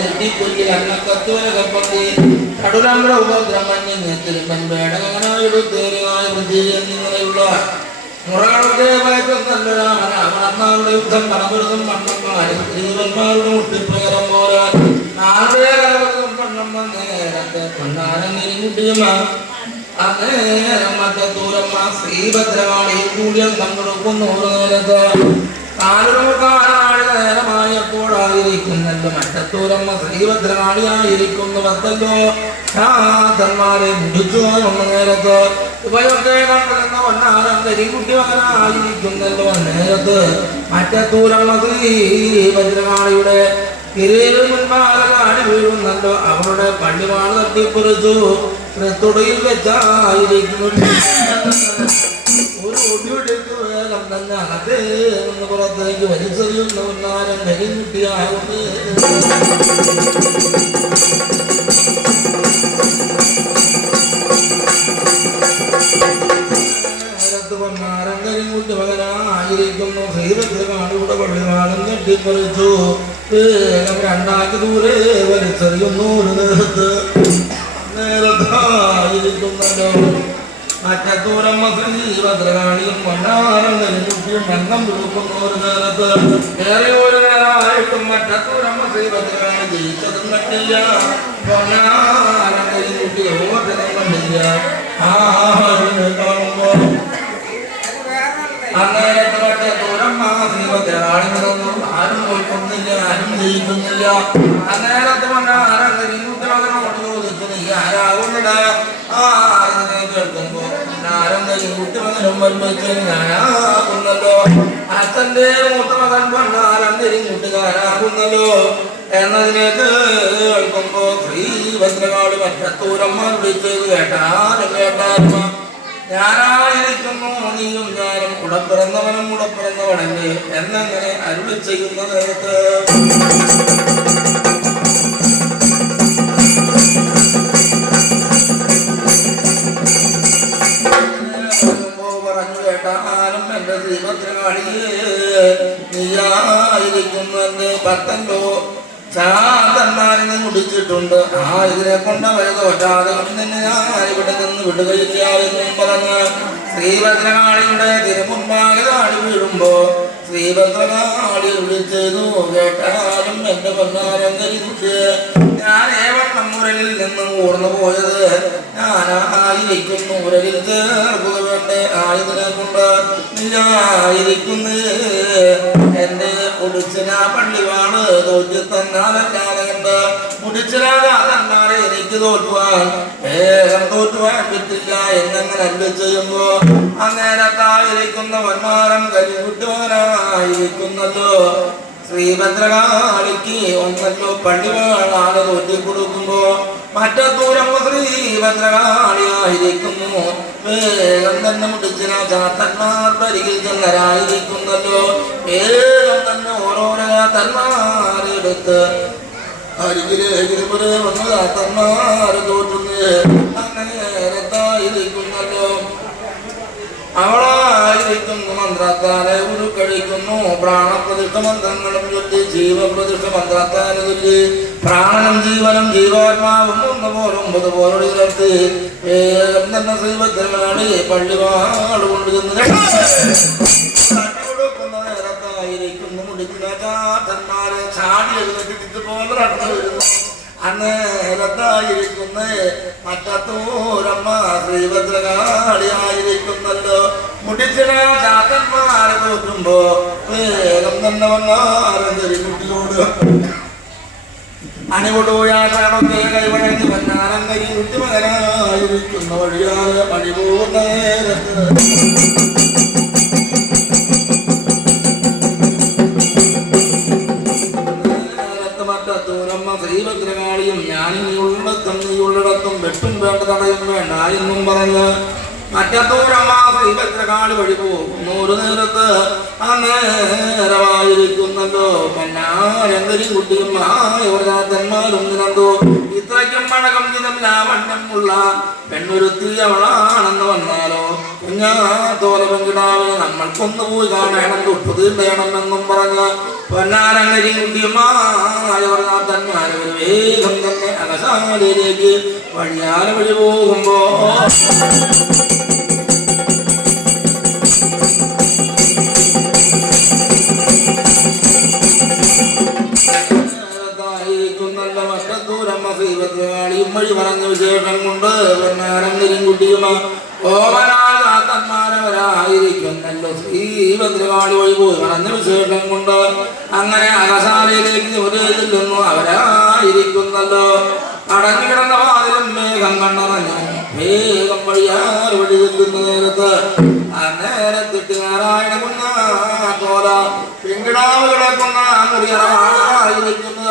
നെറ്റിപ്പുല്ലിൽ അന്നക്കത്തുവരകപ്പത്തി കടുലമ്ര ഉപദ്രമഞ്ഞ് നെത്തിരുമ്പൻ നേരമായപ്പോഴായിരിക്കുന്നല്ലോ മറ്റത്തൂരമ്മ ഒന്ന് നേരത്ത്. വീഴുന്നല്ലോ. അവരുടെ പള്ളിമാണ് തട്ടിപ്പുറച്ചു. തുടയിൽ വെച്ചായിരിക്കുന്നു. ഒരു ഒടിയൊടിക്ക് വേഗം തന്നെ അതേ എന്ന് പുറത്തേക്ക് വലിച്ചെറിയുന്ന ഉന്നാരം കരിമുട്ടിയാവുന്നു കരിമുട്ടി മകനായിരിക്കുന്നു ശ്രീഭദ്രകാണിയുടെ പള്ളിമാനം കെട്ടിപ്പറിച്ചു വേഗം രണ്ടാക്കി ദൂരെ വലിച്ചെറിയുന്നു ഒരു നേരത്ത് നേരത്തായിരിക്കുന്നല്ലോ മറ്റത്തൂരമ്മ ശ്രീഭദ്രകാളിയും മണ്ണാറം നെഞ്ഞുപ്പിയും മണ്ണം കൊടുക്കുന്ന ഒരു നേരത്ത് ഏറെ ഒരു നേരമായിട്ടും മറ്റത്തൂരം ശ്രീഭദ്രകാളി ജയിച്ചതും കണ്ടില്ല കരിമുട്ടി ഓട്ടതും കണ്ടില്ല. ആ കാണുമ്പോൾ അന്നേരത്തെ മറ്റേ ദൂരം ശ്രീഭദ്രകാളി നിന്നു ആരും പോയിക്കൊന്നില്ല ആരും ജയിക്കുന്നില്ല അന്നേരത്ത് വന്ന ആരങ്ങനോട് ചോദിച്ചു നീ ആരാകുന്നടാ ആ ഇതിനെ കേൾക്കുമ്പോ ആരെങ്കിലും ഞാനാകുന്നല്ലോ അച്ഛന്റെ മൂത്ത മകൻ വന്നാരെങ്കിലും കൂട്ടുകാരാകുന്നല്ലോ എന്നതിനെ കേൾക്കുമ്പോ ശ്രീഭദ്രകാളി മറ്റത്തൂരമ്മ വിളിച്ചത് കേട്ടാലും കേട്ടാലും ഞാനായിരിക്കുന്നു നീയും ഞാനും ഉടപ്പിറന്നവനും ഉടപ്പിറന്നവനല്ലേ? എന്നങ്ങനെ അരുളി ചെയ്യുന്ന നേരത്ത് എന്റെ ഭക്തല്ലോ ചാതന്മാരിനെ മുടിച്ചിട്ടുണ്ട് ആ ഇതിനെ കൊണ്ട് അവരെ തോറ്റാതെ നിന്നെ ഞാൻ ഇവിടെ നിന്ന് വിടുകയില്ല എന്നും പറഞ്ഞ് ശ്രീഭദ്രകാളിയുടെ തിരുമുമ്പാകെ വീഴുമ്പോ ശ്രീഭദ്രകാളി വിളിച്ചതു കേട്ടാലും എന്റെ പൊന്നാരം കരിച്ച് ഞാൻ ഏവണ്ണം മുരലിൽ നിന്നും ഓർന്നു പോയത്. ഞാനായിരിക്കും മുരലിൽ ചേർക്കുക വേണ്ടേ ആയതിനെ കൊണ്ട് നീയായിരിക്കുന്നു എന്റെ മുടിച്ചിന പള്ളിവാണ് തോറ്റി തന്നാലല്ലാതെ കണ്ട് മുടിച്ചിലാകാതന്മാരെ എനിക്ക് തോറ്റുവാൻ. വേഗം തോറ്റുവാൻ പറ്റില്ല എന്നങ്ങനെ അല്ല ചെയ്യുമ്പോ അന്നേരത്തായിരിക്കുന്ന വന്മാരം കരികുട്ടുവാനായിരിക്കുന്നല്ലോ ശ്രീഭദ്രകാളിക്ക് ഒന്നല്ലോ പള്ളിവാളാണ് കൊടുക്കുമ്പോ മറ്റത്തൂരമ്മ ശ്രീഭദ്രകാളിയായിരിക്കുന്നു. വേഗം തന്നെ മുടിച്ച രാജാത്തന്മാർ ചെന്നരായിരിക്കുന്നല്ലോ. വേഗം തന്നെ ഓരോരോ തന്മാരെടുത്ത് അരികിലേക്ക് വന്ന് തന്മാർ തോറ്റുന്നു. അങ്ങനെത്തായിരിക്കുന്നല്ലോ അവളായിരിക്കുന്നു മന്ത്രത്താലെ ഉരുക്കഴിക്കുന്നു കഴിക്കുന്നു പ്രാണപ്രതിഷ്ഠ മന്ത്രങ്ങളും ചൊല്ലി ജീവപ്രതിഷ്ഠ മന്ത്രത്താലെ ചൊല്ലി പ്രാണനും ജീവനും ജീവാത്മാവും ഒന്ന് പോലെ ഒമ്പത് പോലോട് ചേർത്ത് വേഗം തന്നെ ശ്രീഭദ്രനാളി പള്ളിവാട് കൊണ്ട് ചെന്ന് കൊടുക്കുന്ന നേരത്തായിരിക്കുന്നു മുടിക്കുന്ന ചാടി എഴുന്നേറ്റ് പോലെ നടന്നു വരുന്നു. അന്നേരത്തായിരിക്കുന്ന മറ്റത്തൂരമ്മ ശ്രീഭദ്രകാളിയായിരിക്കുന്നല്ലോ. മുടിച്ചിന ചാത്തന്മാരെ വേഗം തന്നെ വന്നാരന്തരി കുട്ടിയോട് അണികൊടുയാണൊക്കെ കൈവഴങ്ങി വന്നാരം കൈ കുട്ടി മകനായിരിക്കുന്ന വഴിയായ പണിപോ പോകുന്ന വേണ്ട തടയും വേണ്ട എന്നും പറഞ്ഞ് മറ്റത്തൂരമ്മ ശ്രീഭദ്രകാളി വഴി പോകുന്നു. ഒരു നേരത്ത് അന്നേരമായിരിക്കുന്നല്ലോ പൊന്നാരെന്തരി കുട്ടിയും ആയവരാതന്മാരും നിരന്തോ ഇത്രയ്ക്കും മഴകം ദിനം ലാവണ്യമുള്ള പെണ്ണുരുത്തിയവളാണെന്ന് വന്നാലോ? കുഞ്ഞാത്തോല പെങ്കിടാവിന് നമ്മൾക്കൊന്നു പോയി കാണണം തൊട്ടു തീണ്ടണമെന്നും പറഞ്ഞ് പൊന്നാരങ്ങരി കുട്ടിയുമായവരാതന്മാരെ വേഗം തന്നെ അകസാലയിലേക്ക് വഴിയാല വഴി പോകുമ്പോ വഴി പറഞ്ഞ വിശേഷം കൊണ്ട് പൊന്നാരം നെരിങ്കുട്ടിയും ഓമനാഥാത്തന്മാരവരായിരിക്കുന്നല്ലോ ഈ വഴി പോയി. പറഞ്ഞ വിശേഷം കൊണ്ട് അങ്ങനെ അകസാലയിലേക്ക് ചെല്ലുന്നു അവരായിരിക്കുന്നല്ലോ. അടഞ്ഞു കിടന്ന വാതിലും മേഘം കണ്ണറഞ്ഞു വേഗം വഴിയാർ വഴി ചെല്ലുന്ന നേരത്ത്? അന്നേരത്തിട്ട് നാരായണ കുഞ്ഞാത്തോല പിങ്കിടാവ് കിടക്കുന്ന മുറിയറായിരിക്കുന്നത്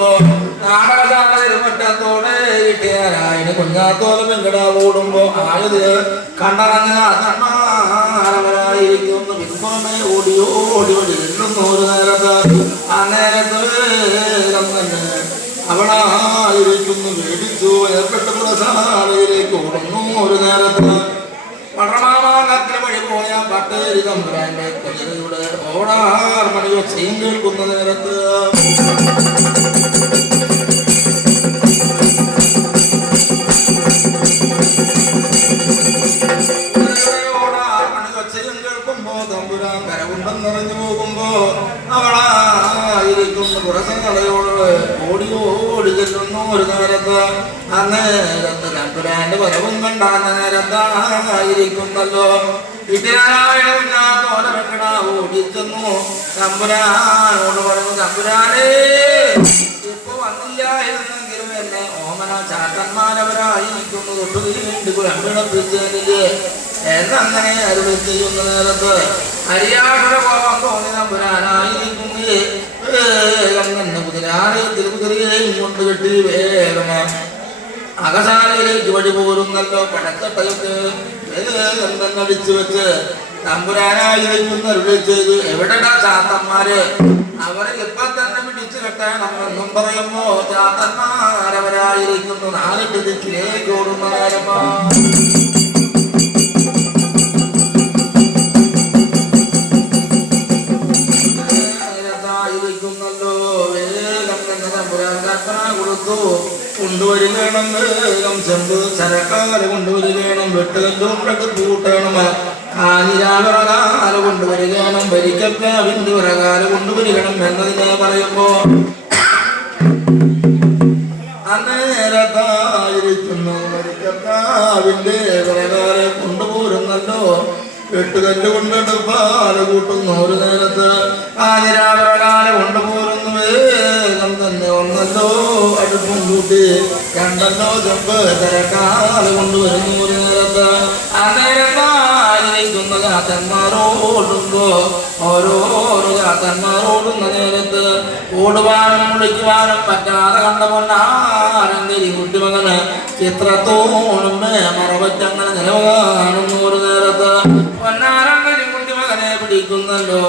വഴി ചെല്ലുമ്പോ നാടകശാല തിരുമറ്റത്തോടെ കിട്ടിയാരായന് കുഞ്ഞാത്തോല വെങ്കട ഓടുമ്പോ ആയത് കണ്ണറഞ്ഞ കണ്ണാരവരായിരിക്കുന്നു. പിൻപുറമെ ഓടി ഓടി വഴി ഒരു നേരത്ത്. ആ നേരത്ത് വേഗം തന്നെ അവളായിരിക്കുന്നു. മേടിച്ചു ഏർപ്പെട്ട ഒരു നേരത്ത്. പടമാമാകത്തിന് വഴി പോയ പട്ടേരി തമ്പുരാന്റെ കുതിരയുടെ ഓടാർ മണിയോ ചെയ്യും കേൾക്കുന്ന നേരത്ത്. ഓടിക്കുന്നു നേരത്തായിരിക്കുന്നല്ലോ ഇതിനായോല ഓടിച്ചെന്നു. തമ്പുരാനോട് പറഞ്ഞു തമ്പുരാനേ ഇപ്പൊ വന്നില്ല എന്നെങ്കിലും എന്നെ ഓമന ചാട്ടന്മാരവരായിരിക്കുന്നു. തൊട്ടു വേണ്ടി കുഴമ്പിടപ്പിച്ചതിൽ എന്നങ്ങനെ അരുളി ചെയ്യുന്ന നേരത്ത് ഹരിയാഷര കോപം തോന്നി തമ്പുരാനായിരിക്കുന്നു വേഗം തന്നെ കുതിരാനെ തിരുകുതിരിയെയും കൊണ്ട് കെട്ടി വേഗം അകസാലയിലേക്ക് വഴി പോരുന്നല്ലോ തന്നെ അടിച്ചു വെച്ച് തമ്പുരാനായിരിക്കുന്ന അരുളി ചെയ്തു. എവിടെടാ ചാത്തന്മാര്? അവരെ ഇപ്പൊ തന്നെ പിടിച്ചു കെട്ടണം എന്നും പറയുമ്പോ ചാത്തന്മാരവരായിരിക്കുന്നു നാല് ദിക്കിലേക്ക് ഓടുന്ന നേരമാ നേരത്തായിരിക്കുന്നല്ലോ വേഗം തന്നെ തമ്പുരാൻ കൊടുത്തു. കൊണ്ടുവരികണം ചെമ്പ് ചരക്കാല കൊണ്ടുവരികണം വെട്ടുകല്ലും കൂട്ടണം കാനിരാവിറകാൽ കൊണ്ടുവരികണം വരിക്കപ്ലാവിന്റെ വിറകാല കൊണ്ടുവരികണം എന്നതിനെ പറയുമ്പോ അനേരത്തായിരിക്കുന്നു വരിക്കപ്ലാവിന്റെ വിറകാലെ കൊണ്ടുപോരുന്നല്ലോ. വെട്ടുകല്ല് കൊണ്ടിട്ട് പാൽ കൂട്ടുന്നു ഒരു നേരത്ത് ആതിരാവിറകാല കൊണ്ടുപോരുന്നു വേഗം തന്നെ ഒന്നല്ലോ അടുപ്പും കൂട്ടി രണ്ടല്ലോ ചെമ്പ് തിരക്കാൽ കൊണ്ടുവരുന്നു ഒരു നേരത്ത്. അന്നേരത്തായിരിക്കുന്ന കാത്തന്മാരോടുമ്പോ ഓരോരോ കാത്തന്മാരോടുന്ന നേരത്ത്. ഓടുവാനും വിളിക്കുവാനും പറ്റാതെ കണ്ട പൊന്നാരങ്കരി കുട്ടിമകന് ചിത്രത്തോണും മറവറ്റങ്ങനെ നിലവാനും ഒരു നേരത്ത്. കുട്ടിമകനെ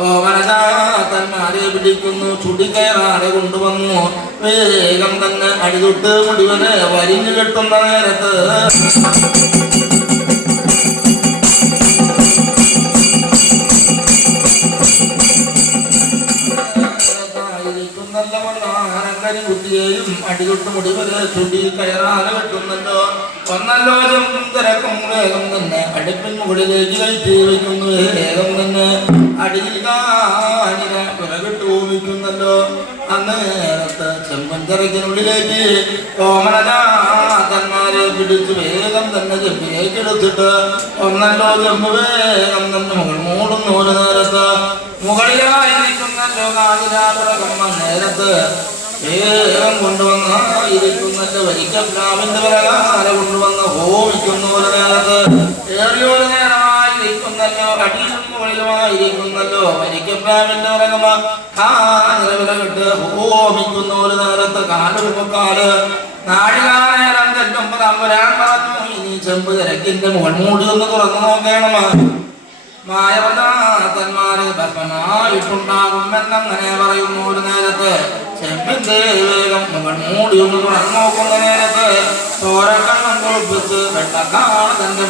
ഓ ഓമനജാത്തന്മാരെ പിടിക്കുന്നു. ചുടിക്കയറാതെ കൊണ്ടുവന്നു. വേഗം തന്നെ അടിതൊട്ട് മുടിവനെ വരിഞ്ഞു കെട്ടുന്ന നേരത്ത്. കുട്ടിയെയും അടിതൊട്ട് മുടിവരെ ചുടി കയറാതെ വെട്ടുന്നല്ലോ ചെമ്പും തിരക്കും വേഗം തന്നെ. അടുപ്പിൻ മുകളിലേക്ക് കയറ്റി വയ്ക്കുന്നു വേഗം തന്നെ. അടിയിൽ കാനിര വിറകിട്ട് ഭൂമിക്കുന്നല്ലോ അന്നേരത്ത് ചെമ്പൻ തിരക്കിനുള്ളിലേക്ക് കോമനജാതന്മാരെ പിടിച്ച് വേഗം തന്നെ ചെമ്പിലേക്ക് എടുത്തിട്ട് ഒന്നല്ലോ ചെമ്പ് വേഗം തന്നെ മുകൾ മൂടുന്നു ഒരു നേരത്ത്. മുകളിലായിരിക്കുന്നല്ലോ കാനിരാപുറകം നേരത്ത്. വേഗം കൊണ്ടുവന്ന ആയിരിക്കുന്നല്ലോ ഒരിക്കൽ പ്ലാവിന്റെ പ്രകാര കൊണ്ടുവന്ന് ഹോമിക്കുന്ന ഒരു നേരത്ത് ഏറിയൊരു നേരമായിരിക്കുന്നല്ലോ അടിയിലും മുകളിലുമായിരിക്കുന്നല്ലോ ഒരിക്കൽ പ്ലാവിന്റെ പ്രകമ കാലവിലകിട്ട് ഹോമിക്കുന്ന ഒരു നേരത്ത് കാലൊരു കാൽ നാഴികാനേരം ചെല്ലുമ്പോ തമ്പുരാൻ പറഞ്ഞു ഇനി ചെമ്പ് തിരക്കിന്റെ മുൾമൂടി ഒന്ന് തുറന്നു നോക്കണമാ മായവനാഥന്മാരെ ഭസ്മനായിട്ടുണ്ടാകും എന്നങ്ങനെ പറയുന്നു ഒരു നേരത്ത് ചെമ്പിന്റെ വേഗം മുകൾ മൂടി ഒന്ന് തുറന്നു നോക്കുന്ന നേരത്ത് ചോരക്കണ്ണം കുളിപ്പിച്ച് വെള്ളക്കാണ് തന്റെ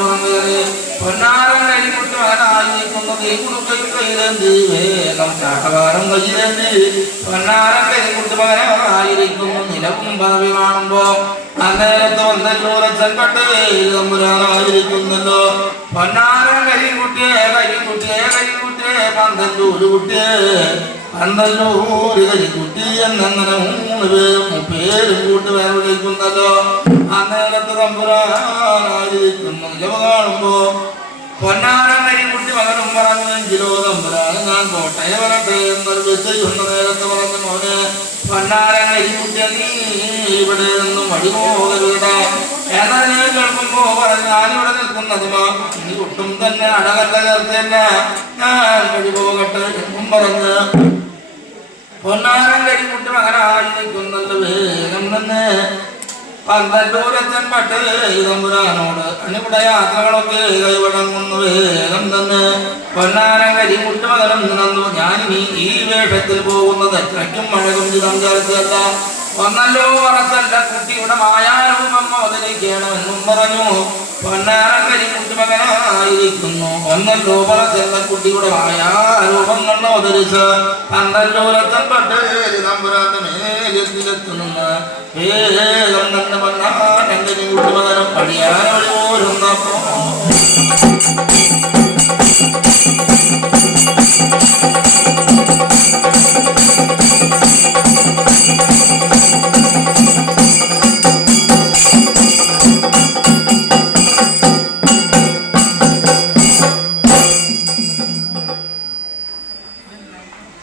പൊന്നാരം കരിമുട്ട് മകനായിരിക്കുന്നത് ഈ കുടുക്കയും കയ്യിലേന്തി വേഗം ചാട്ടവാരം കയ്യിലേന്തി പൊന്നാരം കരിമുട്ട് മകനായിരിക്കുന്നു നിലവും ഭാവി കാണുമ്പോ അന്നേരത്ത് വന്നല്ലൂരച്ചൻ പട്ടേ തമ്പുരാനായിരിക്കുന്നല്ലോ പൊന്നാരം കരിക്കുട്ടിയെ കരിക്കുട്ടിയെ കരിക്കുട്ടിയെ പന്തല്ലൂര് കുട്ടിയെ പന്തല്ലൂര് കരിക്കുട്ടി എന്നങ്ങനെ മൂന്ന് പേരും പേരും കൂട്ടി വേറെ വിളിക്കുന്നല്ലോ അന്നേരത്ത് തമ്പുരാനായിരിക്കുന്നു ഞാൻ കോട്ടയെ വരട്ടെ എന്നൊരു വിജയുന്ന നേരത്ത് മോനെ പൊന്നാരം കരിക്കുട്ടി നീ ഇവിടെ നിന്നും വഴിപോകരുതാ എന്നാൽ ഞാൻ കേൾക്കുമ്പോ പറഞ്ഞു ഞാനിവിടെ നിൽക്കുന്നതുമാ ഇനി ഒട്ടും തന്നെ അടകല്ല ചേർത്തല്ല ഞാൻ വഴിപോകട്ടെ എന്നും പറഞ്ഞ് പൊന്നാരം കരിമുട്ട് മകനായിരിക്കുന്നത് വേഗം തന്നെ പന്തല്ലൂരത്തൻ പട്ട് തമ്പുരാനോട് അണിവിടെ യാത്രകളൊക്കെ കൈവടങ്ങുന്നു വേഗം തന്നെ. പൊന്നാരം കരിമുട്ട് മകനം നിന്നു. ഞാനിനി ഈ വേഷത്തിൽ പോകുന്നത് അത്രയ്ക്കും മഴകും ചിതം ചേർത്തല്ല ഒന്നല്ലോ ഉറച്ചല്ല കുട്ടിയുടെ മായാരൂപം അവതരിക്കണമെന്നും പറഞ്ഞു. പൊന്നാരം കരിമുട്ട് മകനായിരിക്കുന്നു. ഒന്നല്ലോ പറച്ചല്ല കുട്ടിയുടെ മായാരൂപങ്ങൾ അവതരിച്ച് പന്തല്ലൂരത്തൻ പട്ട് തമ്പുരാന്റെ മേലെത്തിലെത്തുന്നു. വേഗം തന്നെ എങ്ങനെ കുട്ടിമകനം വഴി പോരുന്നപ്പോ